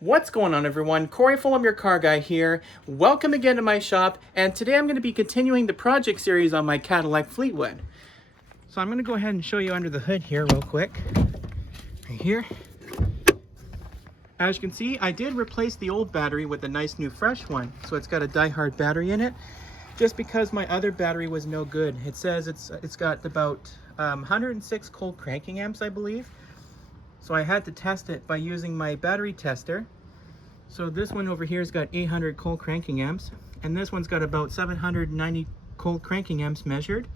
What's going on, everyone? Corey Fulham, your car guy here. Welcome again to my shop, and today I'm going to be continuing the project series on my Cadillac Fleetwood. So I'm going to go ahead and show you under the hood here real quick. Right here. As you can see, I did replace the old battery with a nice new fresh one. So it's got a die-hard battery in it, just because my other battery was no good. It says it's got about 106 cold cranking amps, I believe. So I had to test it by using my battery tester. So this one over here has got 800 cold cranking amps, and this one's got about 790 cold cranking amps measured.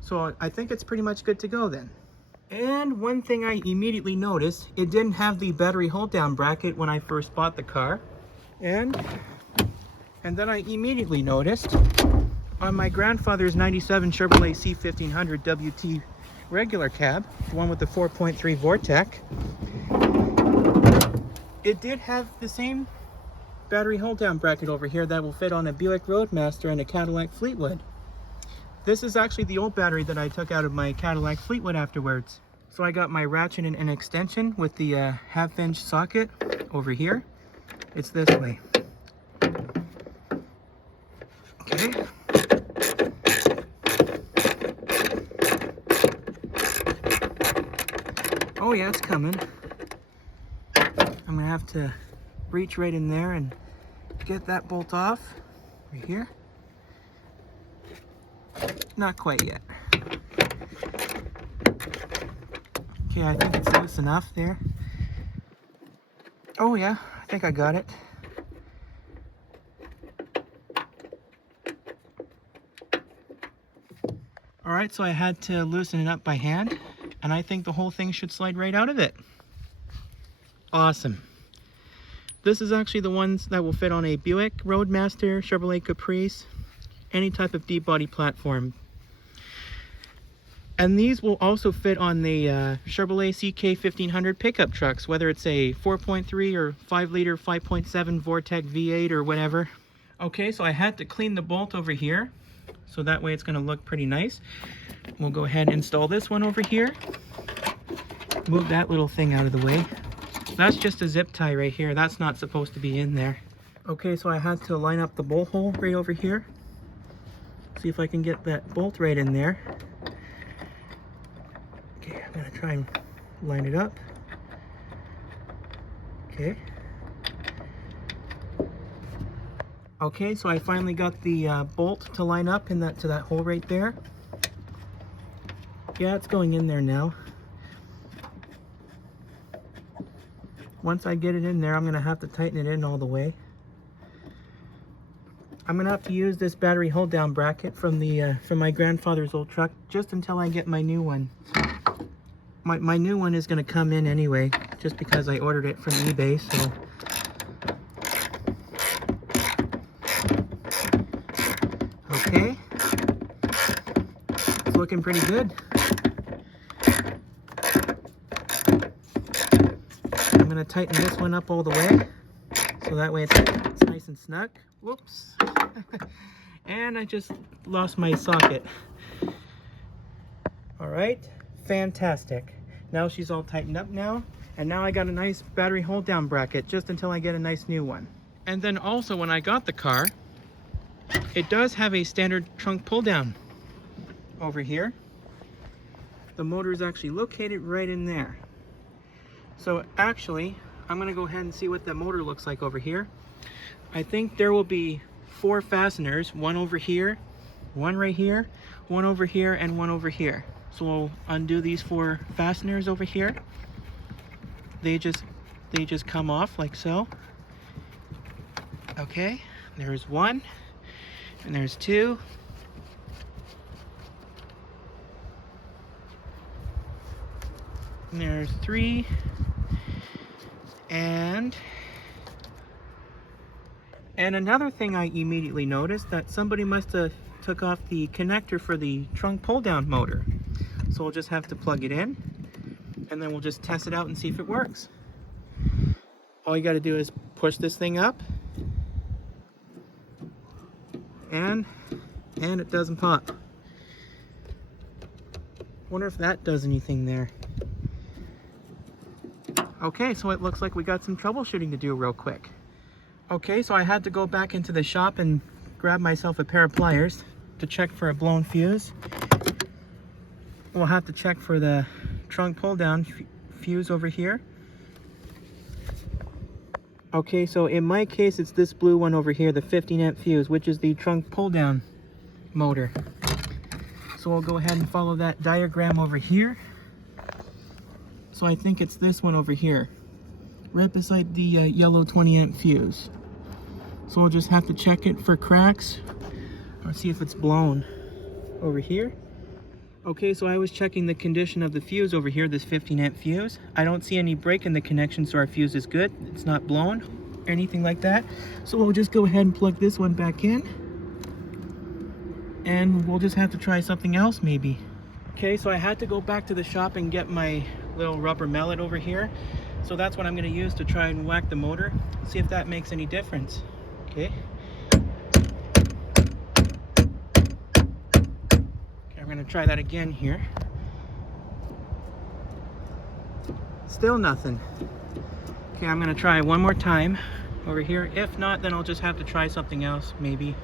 So I think it's pretty much good to go then. And one thing I immediately noticed, it didn't have the battery hold down bracket when I first bought the car. And then I immediately noticed on my grandfather's 97 Chevrolet C1500 WT regular cab, the one with the 4.3 Vortec, it did have the same battery hold down bracket over here that will fit on a Buick Roadmaster and a Cadillac Fleetwood. This is actually the old battery that I took out of my Cadillac Fleetwood afterwards. So I got my ratchet and extension with the half-inch socket over here. It's this way. Okay. Oh yeah, it's coming. I'm gonna have to reach right in there and get that bolt off right here. Not quite yet. Okay, I think it's loose enough there. Oh yeah, I think I got it. Alright, so I had to loosen it up by hand, and I think the whole thing should slide right out of it. Awesome. This is actually the ones that will fit on a Buick Roadmaster, Chevrolet Caprice, any type of deep body platform. And these will also fit on the Chevrolet CK1500 pickup trucks, whether it's a 4.3 or 5 liter 5.7 Vortec V8 or whatever. Okay, so I had to clean the bolt over here, so that way it's going to look pretty nice. We'll go ahead and install this one over here. Move that little thing out of the way. That's just a zip tie right here. That's not supposed to be in there. Okay, so I had to line up the bolt hole right over here. See if I can get that bolt right in there. Okay, I'm gonna try and line it up. Okay. Okay, so I finally got the bolt to line up in to that hole right there. Yeah, it's going in there now. Once I get it in there, I'm gonna have to tighten it in all the way. I'm gonna have to use this battery hold down bracket from my grandfather's old truck just until I get my new one. My new one is gonna come in anyway, just because I ordered it from eBay, so. Okay. It's looking pretty good. I'm gonna tighten this one up all the way, so that way it's nice and snug. Whoops. And I just lost my socket. All right, fantastic. Now she's all tightened up now, and now I got a nice battery hold down bracket just until I get a nice new one. And then also when I got the car, it does have a standard trunk pull down over here. The motor is actually located right in there. So actually, I'm gonna go ahead and see what the motor looks like over here. I think there will be 4 fasteners, one over here, one right here, one over here, and one over here. So we'll undo these 4 fasteners over here. They just come off like so. Okay, there's 1, and there's 2. And there's 3. And another thing I immediately noticed, that somebody must have took off the connector for the trunk pull down motor. So we'll just have to plug it in, and then we'll just test it out and see if it works. All you got to do is push this thing up, and it doesn't pop. Wonder if that does anything there. Okay, so it looks like we got some troubleshooting to do real quick. Okay, so I had to go back into the shop and grab myself a pair of pliers to check for a blown fuse. We'll have to check for the trunk pull down fuse over here. Okay, so in my case, it's this blue one over here, the 15 amp fuse, which is the trunk pull down motor. So we'll go ahead and follow that diagram over here. So I think it's this one over here, right beside the yellow 20 amp fuse. So we'll just have to check it for cracks or see if it's blown over here. Okay, so I was checking the condition of the fuse over here, this 15 amp fuse. I don't see any break in the connection, so our fuse is good. It's not blown or anything like that. So we'll just go ahead and plug this one back in. And we'll just have to try something else maybe. Okay, so I had to go back to the shop and get my little rubber mallet over here. So that's what I'm going to use to try and whack the motor, see if that makes any difference. Okay. Okay, I'm going to try that again here. Still nothing. Okay, I'm going to try one more time over here. If not, then I'll just have to try something else maybe.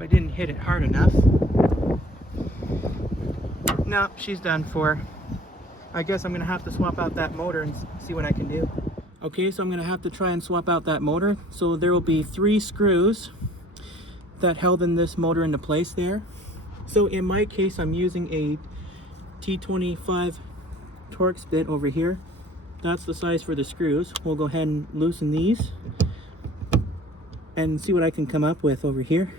I didn't hit it hard enough. No, she's done for. I guess I'm gonna have to swap out that motor and see what I can do. Okay, so I'm gonna have to try and swap out that motor. So there will be 3 screws that held in this motor into place there. So in my case, I'm using a T25 Torx bit over here. That's the size for the screws. We'll go ahead and loosen these and see what I can come up with over here.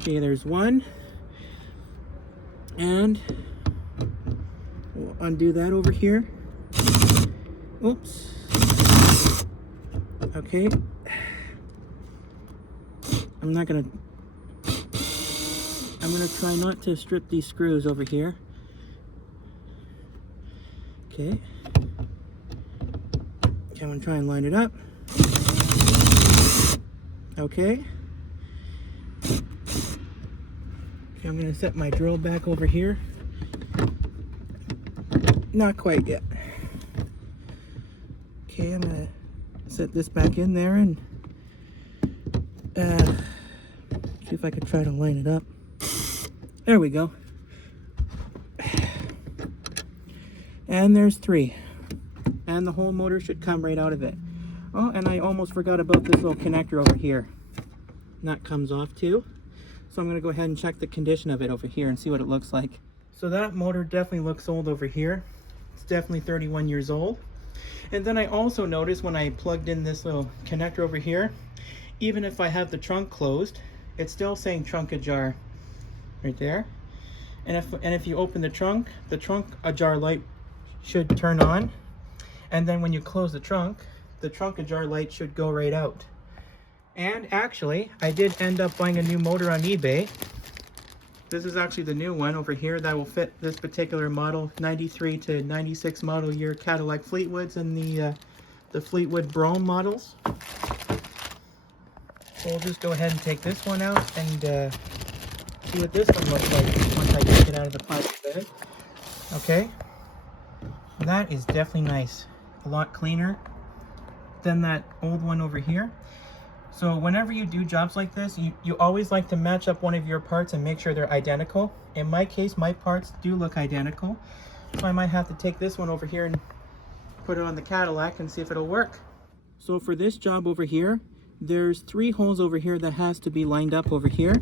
Okay, there's one, and we'll undo that over here. Oops. Okay. I'm gonna try not to strip these screws over here. Okay. Okay, I'm gonna try and line it up. Okay. Okay, I'm going to set my drill back over here. Not quite yet. Okay, I'm going to set this back in there and see if I can try to line it up. There we go. And there's 3. And the whole motor should come right out of it. Oh, and I almost forgot about this little connector over here. And that comes off too. So I'm going to go ahead and check the condition of it over here and see what it looks like. So that motor definitely looks old over here. It's definitely 31 years old. And then I also noticed when I plugged in this little connector over here, even if I have the trunk closed, it's still saying trunk ajar right there. And if you open the trunk ajar light should turn on. And then when you close the trunk ajar light should go right out. And actually, I did end up buying a new motor on eBay. This is actually the new one over here that will fit this particular model, 93 to 96 model year Cadillac Fleetwoods and the Fleetwood Brougham models. So we'll just go ahead and take this one out and see what this one looks like once I get it out of the plastic bag. Okay, that is definitely nice. A lot cleaner than that old one over here. So whenever you do jobs like this, you always like to match up one of your parts and make sure they're identical. In my case, my parts do look identical. So I might have to take this one over here and put it on the Cadillac and see if it'll work. So for this job over here, there's 3 holes over here that has to be lined up over here.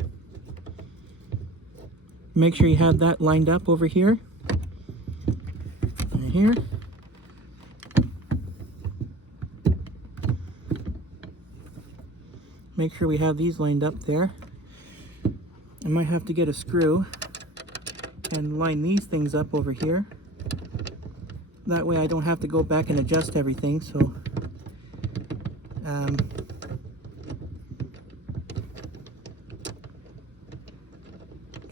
Make sure you have that lined up over here. And here. Make sure we have these lined up there. I might have to get a screw and line these things up over here. That way I don't have to go back and adjust everything. So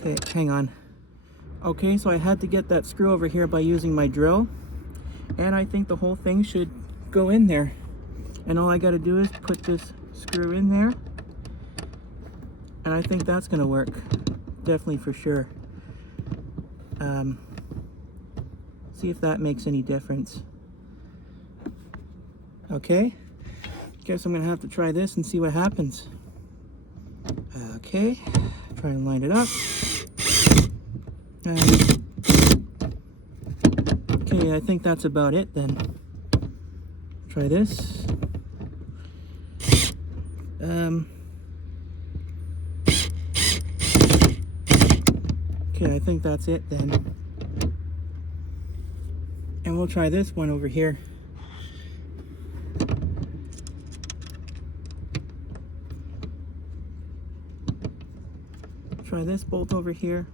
okay, hang on. Okay, so I had to get that screw over here by using my drill, and I think the whole thing should go in there. And all I got to do is put this screw in there, and I think that's going to work, definitely for sure. See if that makes any difference. Okay, guess I'm gonna have to try this and see what happens. Okay, try and line it up. Okay, I think that's about it then. Try this. Okay, I think that's it then. And we'll try this one over here. Try this bolt over here.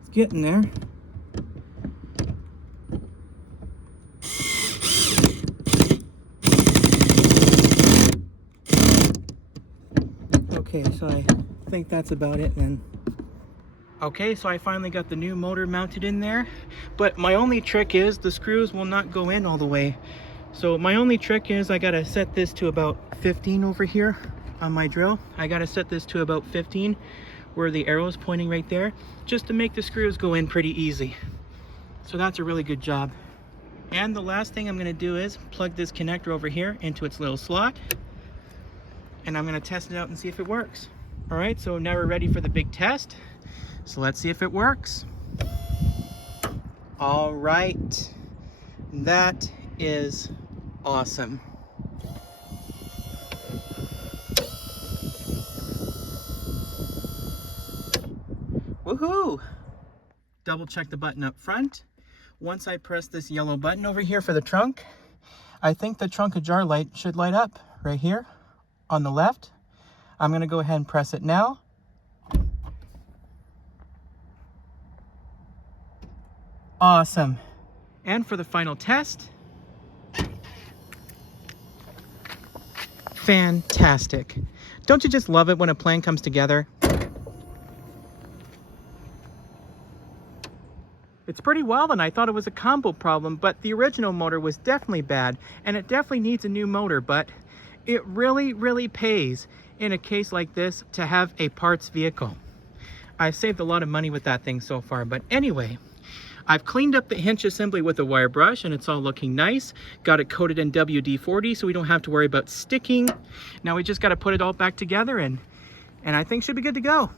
It's getting there. Okay, so I think that's about it then. Okay, so I finally got the new motor mounted in there, but my only trick is the screws will not go in all the way. So my only trick is I gotta set this to about 15 over here on my drill. I gotta set this to about 15 where the arrow is pointing right there, just to make the screws go in pretty easy. So that's a really good job. And the last thing I'm gonna do is plug this connector over here into its little slot, and I'm gonna test it out and see if it works. All right, so now we're ready for the big test. So let's see if it works. All right, that is awesome. Woohoo! Double check the button up front. Once I press this yellow button over here for the trunk, I think the trunk ajar light should light up right here on the left. I'm gonna go ahead and press it now. Awesome. And for the final test, fantastic. Don't you just love it when a plan comes together? It's pretty well, and I thought it was a combo problem, but the original motor was definitely bad, and it definitely needs a new motor, but it really, really pays in a case like this to have a parts vehicle. I've saved a lot of money with that thing so far, but anyway, I've cleaned up the hinge assembly with a wire brush and it's all looking nice. Got it coated in WD-40 so we don't have to worry about sticking. Now we just got to put it all back together and I think should be good to go.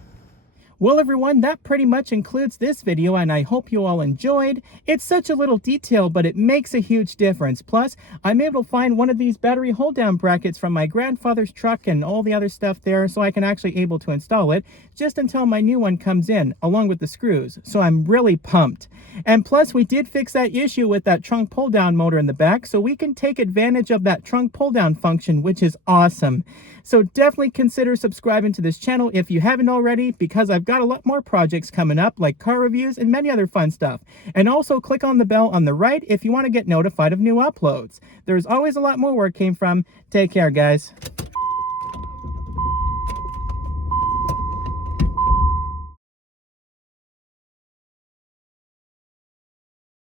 Well everyone, that pretty much includes this video, and I hope you all enjoyed. It's such a little detail, but it makes a huge difference. Plus, I'm able to find one of these battery hold-down brackets from my grandfather's truck and all the other stuff there, so I can actually able to install it just until my new one comes in, along with the screws. So I'm really pumped. And plus, we did fix that issue with that trunk pull-down motor in the back, so we can take advantage of that trunk pull-down function, which is awesome. So definitely consider subscribing to this channel if you haven't already, because I've got a lot more projects coming up, like car reviews and many other fun stuff. And also click on the bell on the right if you want to get notified of new uploads. There's always a lot more where it came from. Take care, guys.